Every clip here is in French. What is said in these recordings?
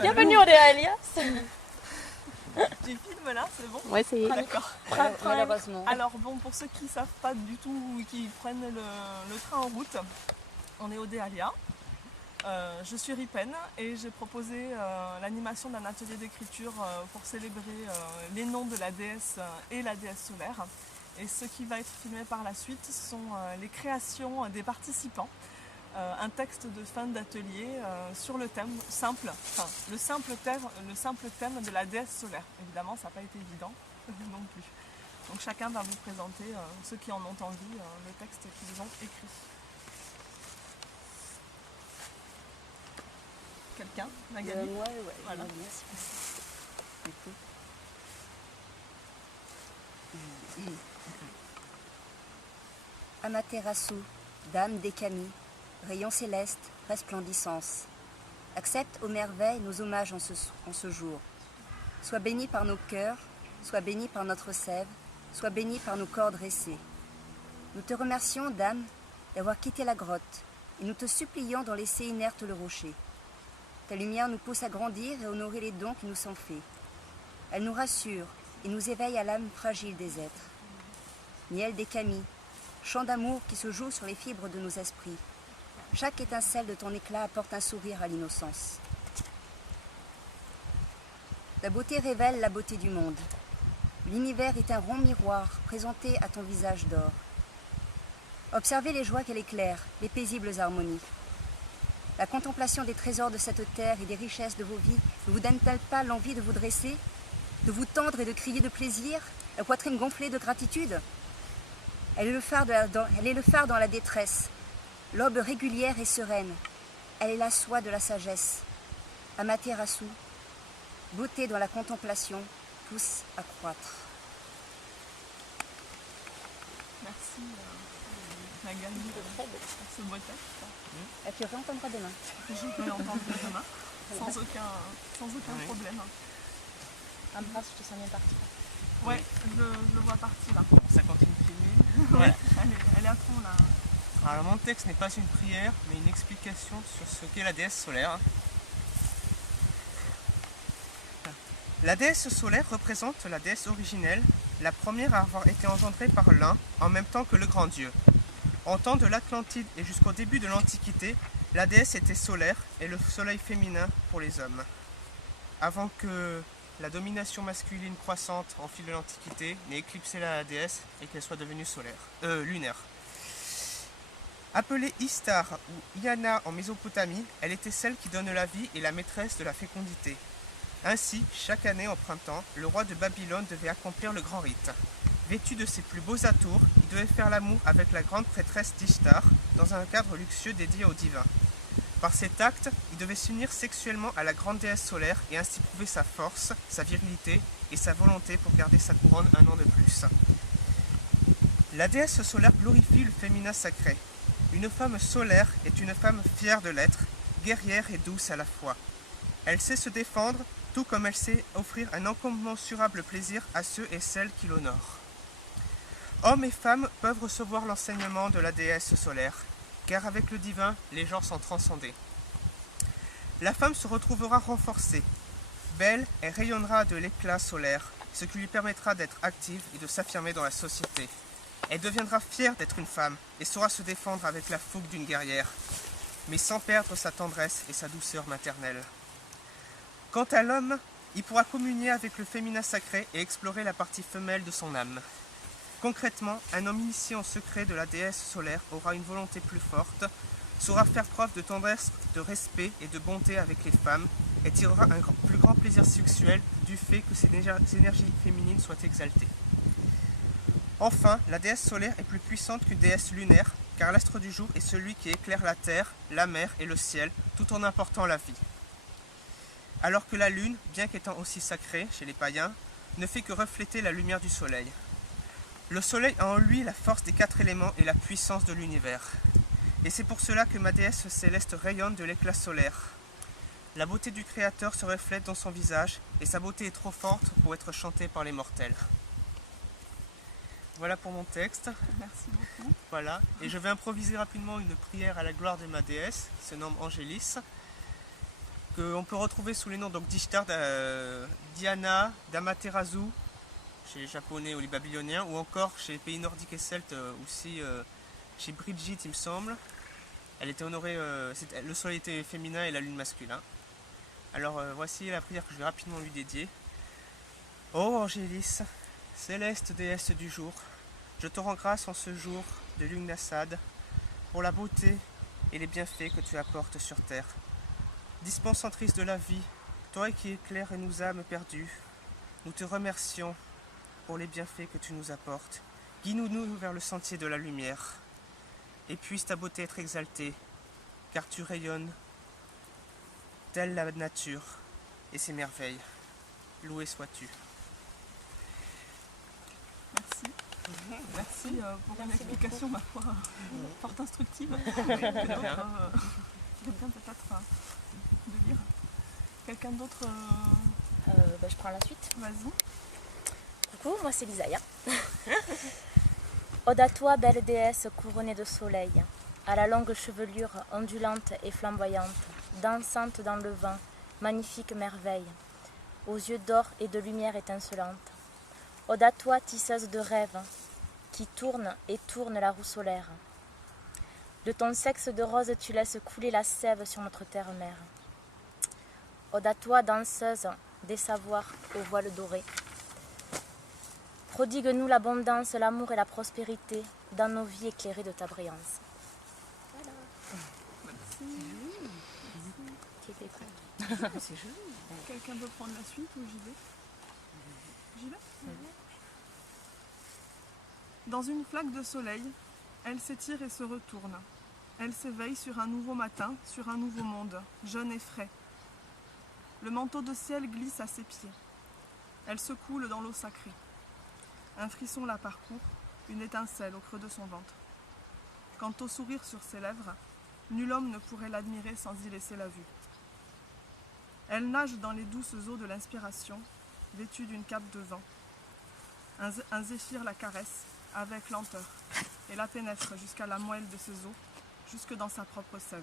Bienvenue au Déalia. Tu filmes là, c'est bon? Ouais, c'est D'accord. malheureusement. Alors bon, pour ceux qui ne savent pas du tout ou qui prennent le train en route, on est au Déalia. Je suis Ripen et j'ai proposé l'animation d'un atelier d'écriture pour célébrer les noms de la déesse et la déesse solaire. Et ce qui va être filmé par la suite sont les créations des participants. Un texte de fin d'atelier sur le thème simple, le simple thème de la déesse solaire. Évidemment, ça n'a pas été évident non plus. Donc chacun va vous présenter, ceux qui en ont envie, le texte qu'ils ont écrit. Quelqu'un? Magali? Ouais. Voilà. Merci. Amaterasu, dame des Kami, rayon céleste, resplendissance. Accepte aux merveilles nos hommages en ce jour. Sois béni par nos cœurs, sois béni par notre sève, sois béni par nos corps dressés. Nous te remercions, dame, d'avoir quitté la grotte, et nous te supplions d'en laisser inerte le rocher. Ta lumière nous pousse à grandir et honorer les dons qui nous sont faits. Elle nous rassure et nous éveille à l'âme fragile des êtres. Miel des Kami, chant d'amour qui se joue sur les fibres de nos esprits. Chaque étincelle de ton éclat apporte un sourire à l'innocence. La beauté révèle la beauté du monde. L'univers est un rond miroir présenté à ton visage d'or. Observez les joies qu'elle éclaire, les paisibles harmonies. La contemplation des trésors de cette terre et des richesses de vos vies ne vous donne-t-elle pas l'envie de vous dresser, de vous tendre et de crier de plaisir, la poitrine gonflée de gratitude? Elle est le phare dans la détresse, l'aube régulière et sereine. Elle est la soie de la sagesse. Amaterasu, beauté dans la contemplation, pousse à croître. Merci Magali pour ce beau texte. Et tu réentendras demain. Je peux l'entendre demain, sans aucun problème. Ambras, je te sens bien parti. Ouais, je le vois parti là. Ça continue de filmer. Ouais. Elle est à fond là. Alors mon texte n'est pas une prière, mais une explication sur ce qu'est la déesse solaire. La déesse solaire représente la déesse originelle, la première à avoir été engendrée par l'un, en même temps que le grand dieu. En temps de l'Atlantide et jusqu'au début de l'Antiquité, la déesse était solaire et le soleil féminin pour les hommes. Avant que la domination masculine croissante en fil de l'Antiquité n'ait éclipsé la déesse et qu'elle soit devenue lunaire. Appelée Istar ou Iana en Mésopotamie, elle était celle qui donne la vie et la maîtresse de la fécondité. Ainsi, chaque année en printemps, le roi de Babylone devait accomplir le grand rite. Vêtu de ses plus beaux atours, il devait faire l'amour avec la grande prêtresse d'Ishtar dans un cadre luxueux dédié au divin. Par cet acte, il devait s'unir sexuellement à la grande déesse solaire et ainsi prouver sa force, sa virilité et sa volonté pour garder sa couronne un an de plus. La déesse solaire glorifie le féminin sacré. Une femme solaire est une femme fière de l'être, guerrière et douce à la fois. Elle sait se défendre, tout comme elle sait offrir un incommensurable plaisir à ceux et celles qui l'honorent. Hommes et femmes peuvent recevoir l'enseignement de la déesse solaire, car avec le divin, les genres sont transcendés. La femme se retrouvera renforcée. Belle, elle rayonnera de l'éclat solaire, ce qui lui permettra d'être active et de s'affirmer dans la société. Elle deviendra fière d'être une femme et saura se défendre avec la fougue d'une guerrière, mais sans perdre sa tendresse et sa douceur maternelle. Quant à l'homme, il pourra communier avec le féminin sacré et explorer la partie femelle de son âme. Concrètement, un homme initié en secret de la déesse solaire aura une volonté plus forte, saura faire preuve de tendresse, de respect et de bonté avec les femmes et tirera un plus grand plaisir sexuel du fait que ses énergies féminines soient exaltées. Enfin, la déesse solaire est plus puissante qu'une déesse lunaire, car l'astre du jour est celui qui éclaire la terre, la mer et le ciel, tout en apportant la vie. Alors que la lune, bien qu'étant aussi sacrée chez les païens, ne fait que refléter la lumière du soleil. Le soleil a en lui la force des 4 éléments et la puissance de l'univers. Et c'est pour cela que ma déesse céleste rayonne de l'éclat solaire. La beauté du Créateur se reflète dans son visage, et sa beauté est trop forte pour être chantée par les mortels. Voilà pour mon texte. Merci beaucoup. Voilà. Et je vais improviser rapidement une prière à la gloire de ma déesse, qui se nomme Angélis. qu'on peut retrouver sous les noms donc d'Ishtar, Diana, d'Amaterasu, chez les Japonais ou les Babyloniens, ou encore chez les pays nordiques et celtes aussi, chez Brigitte il me semble. Elle était honorée, le soleil était féminin et la lune masculin. Alors voici la prière que je vais rapidement lui dédier. Ô Angélis, céleste déesse du jour, je te rends grâce en ce jour de Lugnasad pour la beauté et les bienfaits que tu apportes sur terre. Dispensatrice de la vie, toi qui éclaires et nous âmes perdues, nous te remercions pour les bienfaits que tu nous apportes. Guide-nous vers le sentier de la lumière, et puisse ta beauté être exaltée, car tu rayonnes telle la nature et ses merveilles. Loué sois-tu. Merci. Merci pour une explication, ma foi, fort instructive. J'aime bien peut-être de lire. Quelqu'un d'autre Je prends la suite. Vas-y. Coucou, moi c'est Lisaya. Ode à toi, belle déesse couronnée de soleil, à la longue chevelure ondulante et flamboyante, dansante dans le vent, magnifique merveille, aux yeux d'or et de lumière étincelante. Ode à toi, tisseuse de rêves, qui tourne et tourne la roue solaire. De ton sexe de rose, tu laisses couler la sève sur notre terre-mère. Ode à toi, danseuse des savoirs au voile doré. Prodigue-nous l'abondance, l'amour et la prospérité dans nos vies éclairées de ta brillance. Voilà. Merci. Qui était prêt? C'est joli. Quelqu'un veut prendre la suite ou j'y vais? J'y vais? Dans une flaque de soleil, elle s'étire et se retourne. Elle s'éveille sur un nouveau matin, sur un nouveau monde, jeune et frais. Le manteau de ciel glisse à ses pieds. Elle se coule dans l'eau sacrée. Un frisson la parcourt, une étincelle au creux de son ventre. Quant au sourire sur ses lèvres, nul homme ne pourrait l'admirer sans y laisser la vue. Elle nage dans les douces eaux de l'inspiration, vêtue d'une cape de vent. Un zéphyr la caresse avec lenteur et la pénètre jusqu'à la moelle de ses os, jusque dans sa propre sève.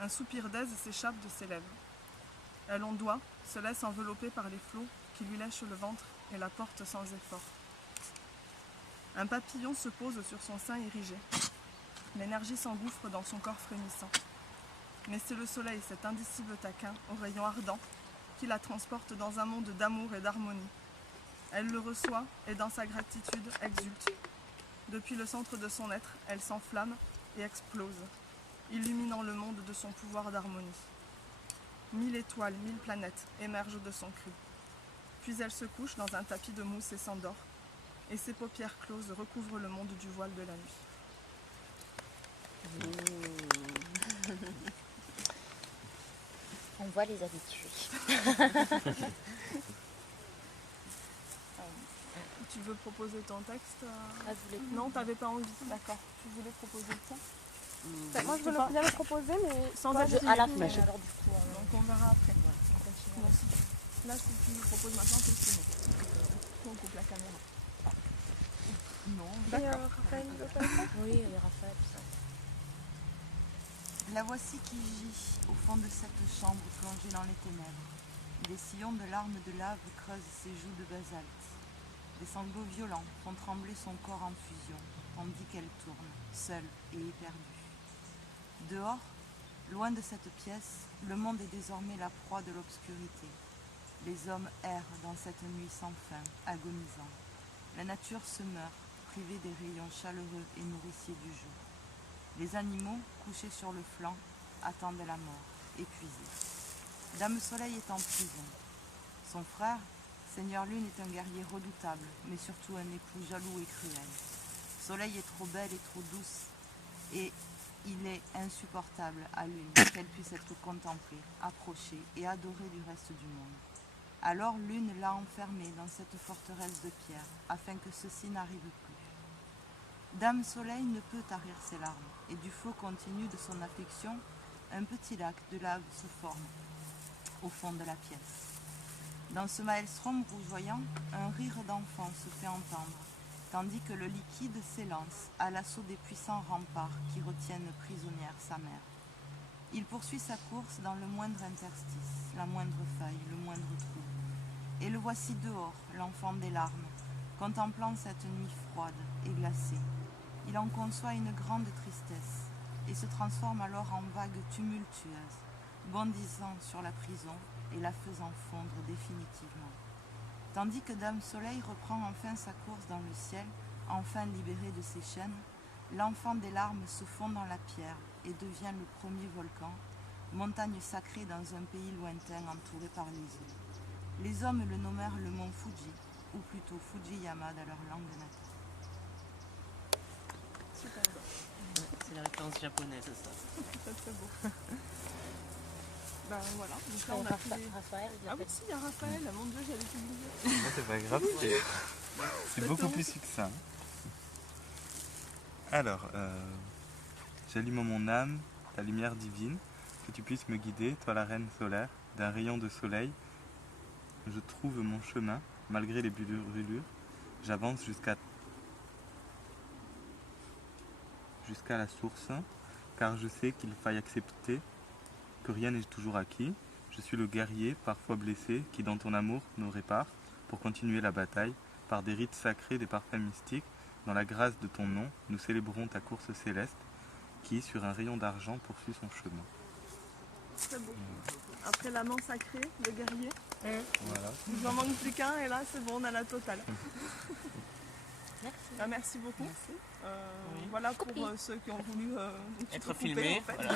Un soupir d'aise s'échappe de ses lèvres. Elle ondoie, se laisse envelopper par les flots qui lui lèchent le ventre et la portent sans effort. Un papillon se pose sur son sein érigé. L'énergie s'engouffre dans son corps frémissant. Mais c'est le soleil, cet indicible taquin, au rayon ardent, qui la transporte dans un monde d'amour et d'harmonie. Elle le reçoit et dans sa gratitude exulte. Depuis le centre de son être, elle s'enflamme et explose, illuminant le monde de son pouvoir d'harmonie. 1000 étoiles, 1000 planètes émergent de son cri. Puis elle se couche dans un tapis de mousse et s'endort, et ses paupières closes recouvrent le monde du voile de la nuit. On voit les habitués. Tu veux proposer ton texte Ah, vous voulez- Non, t'avais pas envie, d'accord. Tu voulais proposer ça Moi, je veux bien le proposer, mais sans à activité. la fin, alors du coup, Donc on verra après. on continue. Là, si tu le proposes maintenant, c'est sinon. On coupe la caméra. Non, d'accord. Raphaël, il veut pas le faire. Oui, il y a Raphaël, tout ça. La voici qui gît au fond de cette chambre plongée dans les ténèbres. Des sillons de larmes de lave creusent ses joues de basalte. Des sanglots violents font trembler son corps en fusion, tandis qu'elle tourne, seule et éperdue. Dehors, loin de cette pièce, le monde est désormais la proie de l'obscurité. Les hommes errent dans cette nuit sans fin, agonisant. La nature se meurt, privée des rayons chaleureux et nourriciers du jour. Les animaux, couchés sur le flanc, attendent la mort, épuisés. Dame Soleil est en prison. Son frère, Seigneur Lune, est un guerrier redoutable, mais surtout un époux jaloux et cruel. Soleil est trop belle et trop douce, et il est insupportable à Lune qu'elle puisse être contemplée, approchée et adorée du reste du monde. Alors Lune l'a enfermée dans cette forteresse de pierre, afin que ceci n'arrive plus. Dame Soleil ne peut tarir ses larmes, et du flot continu de son affliction, un petit lac de lave se forme au fond de la pièce. Dans ce maelstrom rougeoyant, un rire d'enfant se fait entendre, tandis que le liquide s'élance à l'assaut des puissants remparts qui retiennent prisonnière sa mère. Il poursuit sa course dans le moindre interstice, la moindre faille, le moindre trou. Et le voici dehors, l'enfant des larmes, contemplant cette nuit froide et glacée. Il en conçoit une grande tristesse et se transforme alors en vagues tumultueuses, bondissant sur la prison et la faisant fondre définitivement. Tandis que Dame Soleil reprend enfin sa course dans le ciel, enfin libéré de ses chaînes, l'enfant des larmes se fond dans la pierre et devient le premier volcan, montagne sacrée dans un pays lointain entouré par les eaux. Les hommes le nommèrent le mont Fuji, ou plutôt Fujiyama dans leur langue natale. C'est la référence japonaise, ça. C'est très beau. Ben voilà, donc là on a Raphaël, fait... Raphaël, il Ah oui, appelle. si, il y a Raphaël, mon Dieu, j'allais t'oublier. C'est pas grave, c'est beaucoup plus succinct. Alors, j'allume mon âme, ta lumière divine, que tu puisses me guider, toi la reine solaire, d'un rayon de soleil. Je trouve mon chemin, malgré les brûlures. J'avance jusqu'à la source, car je sais qu'il faille accepter que rien n'est toujours acquis. Je suis le guerrier, parfois blessé, qui dans ton amour nous répare, pour continuer la bataille, par des rites sacrés, des parfums mystiques. Dans la grâce de ton nom, nous célébrons ta course céleste, qui, sur un rayon d'argent, poursuit son chemin. Très beau. Après l'amant sacré, le guerrier, Voilà. il nous en manque plus qu'un et là c'est bon, on a la totale. Merci. Ben, merci beaucoup. Oui. Voilà pour ceux qui ont voulu Être filmés. En fait. Voilà.